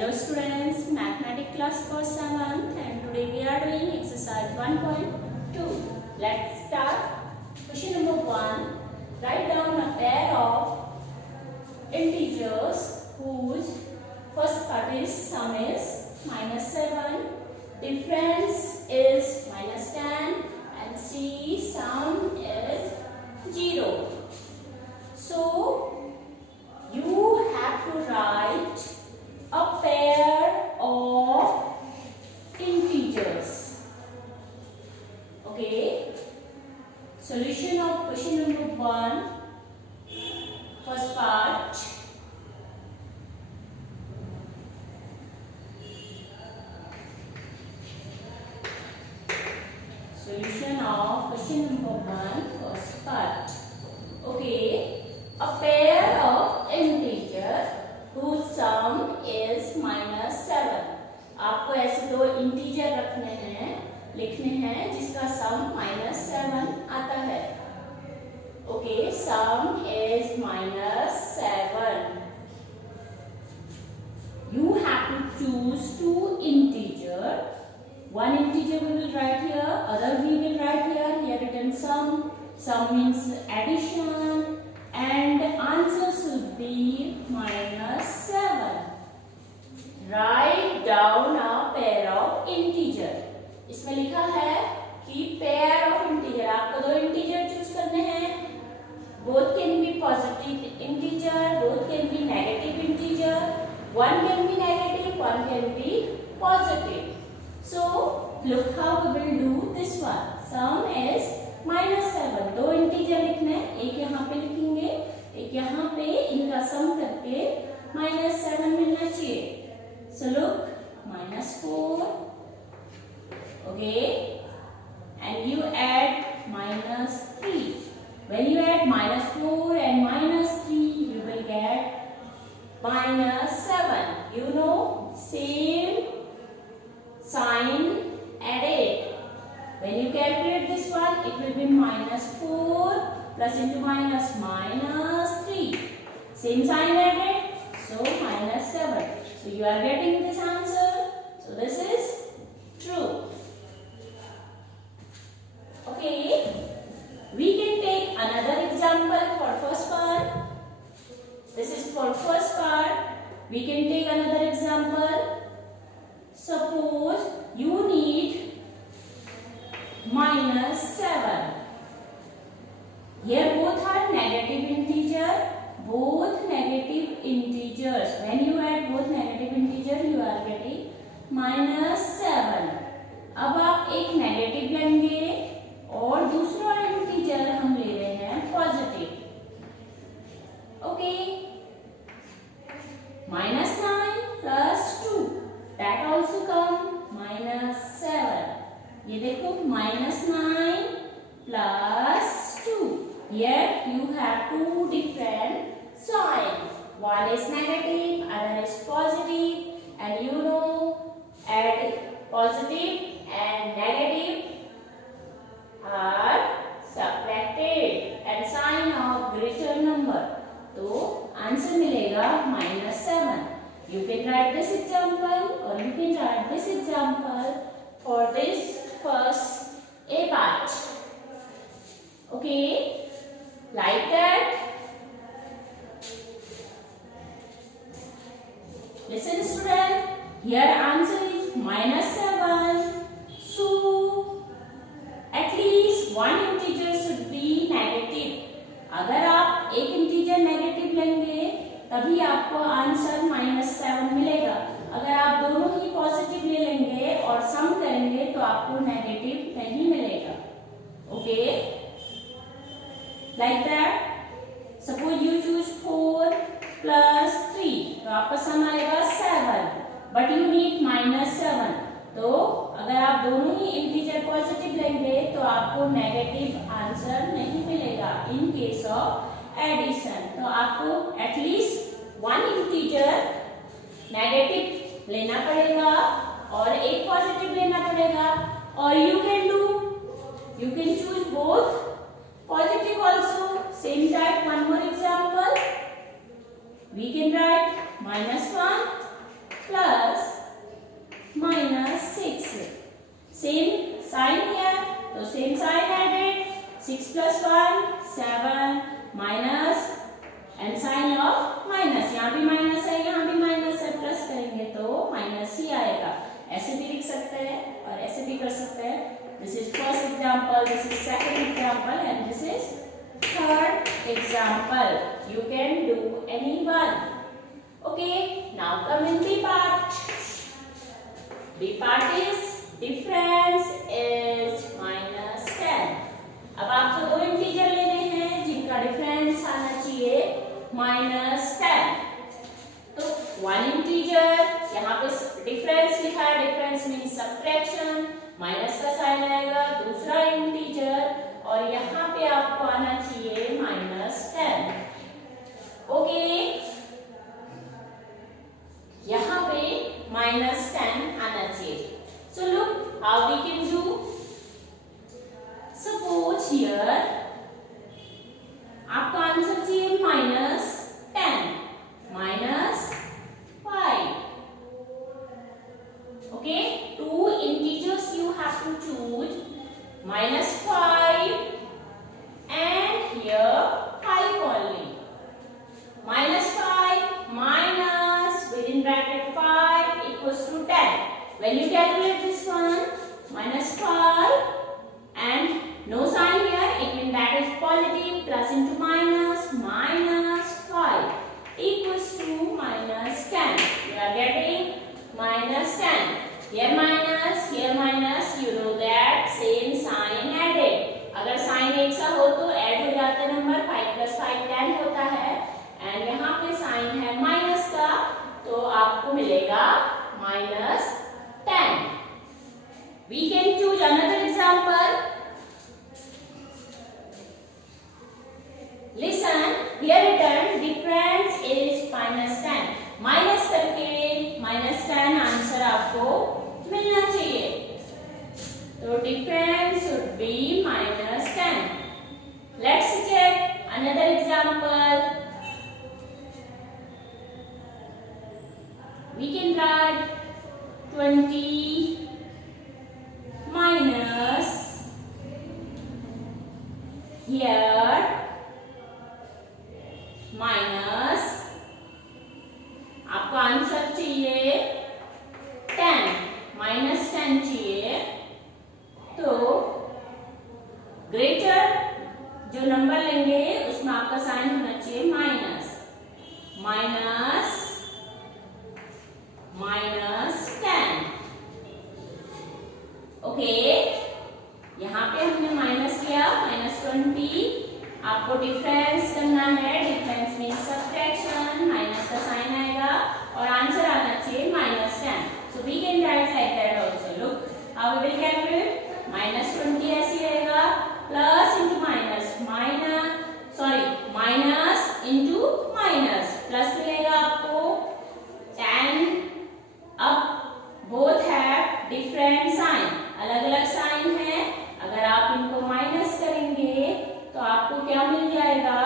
Hello students, mathematics class for 7th and today we are doing exercise 1.2. Let's start. Question number 1. Write down a pair of integers whose first part is sum is -7, difference is -10 and C sum is 0. So you have to write a pair of integers. Okay. Solution of question number 1. First part. Solution of question number 1. First part. Okay. A pair of integer whose sum is -7. आपको ऐसे दो integer रखने हैं, लिखने हैं जिसका सम -7 आता है. Okay, some is -7. You have to choose two integer. One integer we will write here, other we will write here. Here written sum. Sum means addition. And answer should be -7. Write down a pair of integer. इसमें लिखा है कि pair of integer, आपको दो integer choose करने हैं. Both can be positive integer, both can be negative integer. One can be negative, one can be positive. So look how we will do this one. Sum is -7. दो integer लिखने, एक यहाँ पे लिखेंगे, एक यहाँ पे. इनका सम करके -7 मिलना चाहिए. So look, -4. Okay, and you add -3. When you add -4 and -3, you will get -7. You know, same sign added. When you calculate this one, it will be -4 plus into -3. Same sign added, so -7. So you are getting this answer. So this is true. Okay, we can take another example for first part. This is for first part. We can take another example. Suppose you need -7. Here both are negative integer, both negative integers. When you add both negative integer, you are getting -7. अब आप एक negative लेंगे और दूसरा integer हम ले रहे हैं positive. Okay, -9 plus 2, that also come -7. ये देखो, -9 plus 2. Here you have two different signs. One is negative, other is positive, and you know, add positive and negative are subtracted and sign of greater number. तो answer मिलेगा -7. You can write this example or you can write this example for this first A part. Okay, like that. Listen student, here answer is -7. So at least one integer should be negative. अगर आप एक integer negative लेंगे तभी आपको answer -7 मिलेगा. अगर आप दोनों ही पॉजिटिव ले लेंगे और सम करेंगे तो आपको नेगेटिव नहीं मिलेगा. Okay, like that. Suppose you choose 4 plus 3, तो आपका सम आएगा 7, बट यू नीड -7. तो अगर आप दोनों ही इंटीजर पॉजिटिव लेंगे तो आपको नेगेटिव आंसर नहीं मिलेगा इन केस ऑफ एडिशन. तो आपको एटलीस्ट वन इंटीजर नेगेटिव लेना पड़ेगा और एक पॉजिटिव लेना पड़ेगा. और you can choose both positive also. Same type, one more example. We can write -1 plus -6. Same sign here, तो same sign added. 6 plus 1 7 minus and sign of minus. यहाँ भी माइनस है, यहाँ भी माइनस है, प्लस करेंगे तो माइनस ही आएगा. ऐसे भी लिख सकते हैं और ऐसे भी कर सकते हैं. This is first example, this is second example, and this is third example. You can do any one. Okay, now come in B part. B part is difference is -10. अब आपको दो इंटीजर लेने हैं जिनका डिफरेंस आना चाहिए -10. तो one integer, यहाँ पे डिफरेंस लिखा है, डिफरेंस मीन्स सब्ट्रैक्शन, माइनस का साइन आएगा. दूसरा इंटीजर और यहाँ पे आपको आना चाहिए -10. ओके, यहाँ पे -10 आना चाहिए. So look how we can do. Suppose here आपका आंसर चाहिए -10 -5. Okay, two integers you have to choose, -5 and here 5 only. -5 minus within bracket 5 equals to 10. When you calculate this one, -5 and no sign here, it means that is positive, plus into minus, -5 equals to -10. You are getting -10. Here minus, you know that same sign added. अगर sign एक सा हो तो add हो जाते number. 5 plus 5 10 होता है. And यहाँ पे साइन है माइनस का, तो आपको मिलेगा -10. We can choose another example. Listen, here written difference is -10. Minus करके -10 आंसर आपको मिलना चाहिए. तो difference should be -10. Let's check another example. We can write 20 minus here minus आपको आंसर चाहिए 10 -10 चाहिए. तो ग्रेटर जो नंबर लेंगे उसमें आपका साइन होना चाहिए -10. ओके, यहाँ पे हमने माइनस किया -20. आपको डिफरेंस करना है. डिफरेंस मीन्स सब्ट्रैक्शन, माइनस का साइन आएगा और आंसर आना चाहिए -10. So we can write like that also. Look how we will calculate. -20 ऐसे रहेगा, plus into minus minus into minus, plus मिलेगा आपको 10. अब बोथ हैव डिफरेंट साइन, अलग अलग साइन है. अगर आप इनको माइनस करेंगे तो आपको क्या मिल जाएगा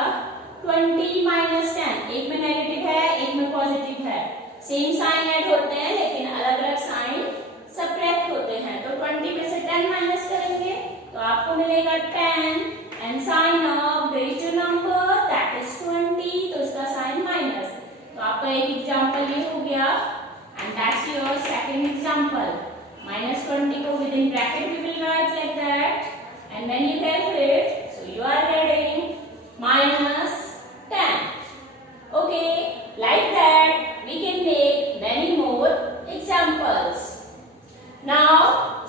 20 - 10. एक में नेगेटिव है, एक में पॉजिटिव है. सेम साइन ऐड होते हैं लेकिन अलग अलग साइन सब्ट्रैक्ट होते हैं. तो 20 में से 10 माइनस करेंगे तो आपको मिलेगा 10 and sign of greater number that is 20, तो इसका साइन माइनस. तो आपका एक एग्जांपल ये हो गया and that's your second example. -20 को with in bracket we will write like that, and when you calculate, so you are getting -10. Okay, like that we can make many more examples. Now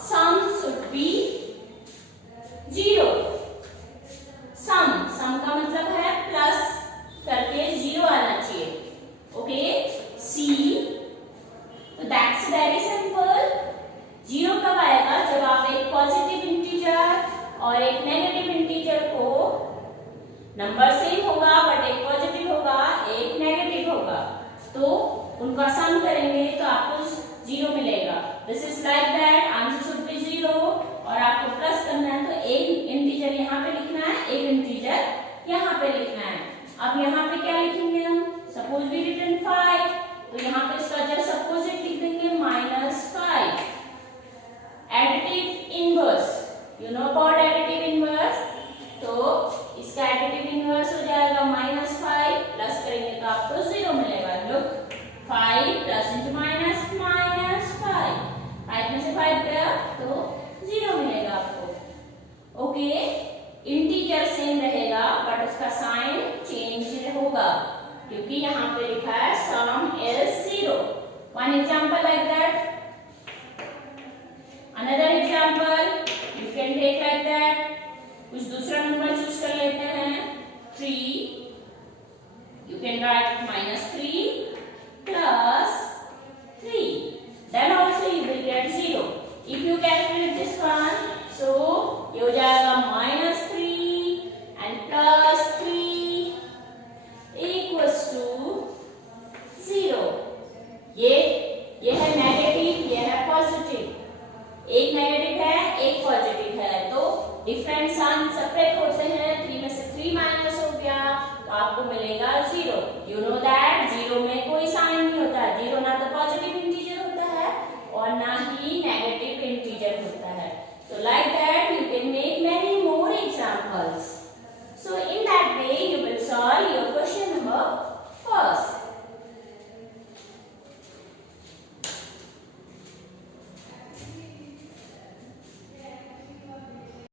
sum should be 0. सम का मतलब है plus करके 0 आना चाहिए. Okay, C, तो that's very simple. 0 कब आएगा? जब आप एक पॉजिटिव इंटीजर और एक नेगेटिव इंटीजर को, नंबर सेम होगा बट एक पॉजिटिव होगा एक नेगेटिव होगा, तो उनका सम करेंगे तो आपको 0 मिलेगा. This is like that. Answer should be 0 और आपको प्लस करना है तो एक इंटीजर यहाँ पे लिखना है, एक इंटीजर यहाँ पे लिखना है. अब यहाँ पे क्या लिखेंगे हम? सपोज वी रिटन 5, तो यहाँ पे इसका just opposite you know about additive inverse, तो इसका एडिटिव इनवर्स हो जाएगा -5, प्लस करेंगे तो आपको 0 मिलेगा। लुक 5 प्लस इंटू माइनस -5, 5 में से 5 गया तो 0 मिलेगा आपको। ओके, इंटीजर सेम रहेगा बट उसका साइन चेंज होगा क्योंकि यहाँ पे लिखा है sum is 0। One example like that, another example you can take like that, कुछ दूसरा नंबर चूज कर लेते हैं 3, you can write -3 plus 3, then also you will get 0. If you calculate this one, so ये हो जाएगा -3 and +3 equals to 0. ये है नेगेटिव, ये है पॉजिटिव, एक नेगेटिव है एक पॉजिटिव है, तो डिफरेंट साइन सेपरेट होते हैं। 3 में से 3 माइनस हो गया तो आपको मिलेगा 0। यू नो दैट 0 में कोई साइन नहीं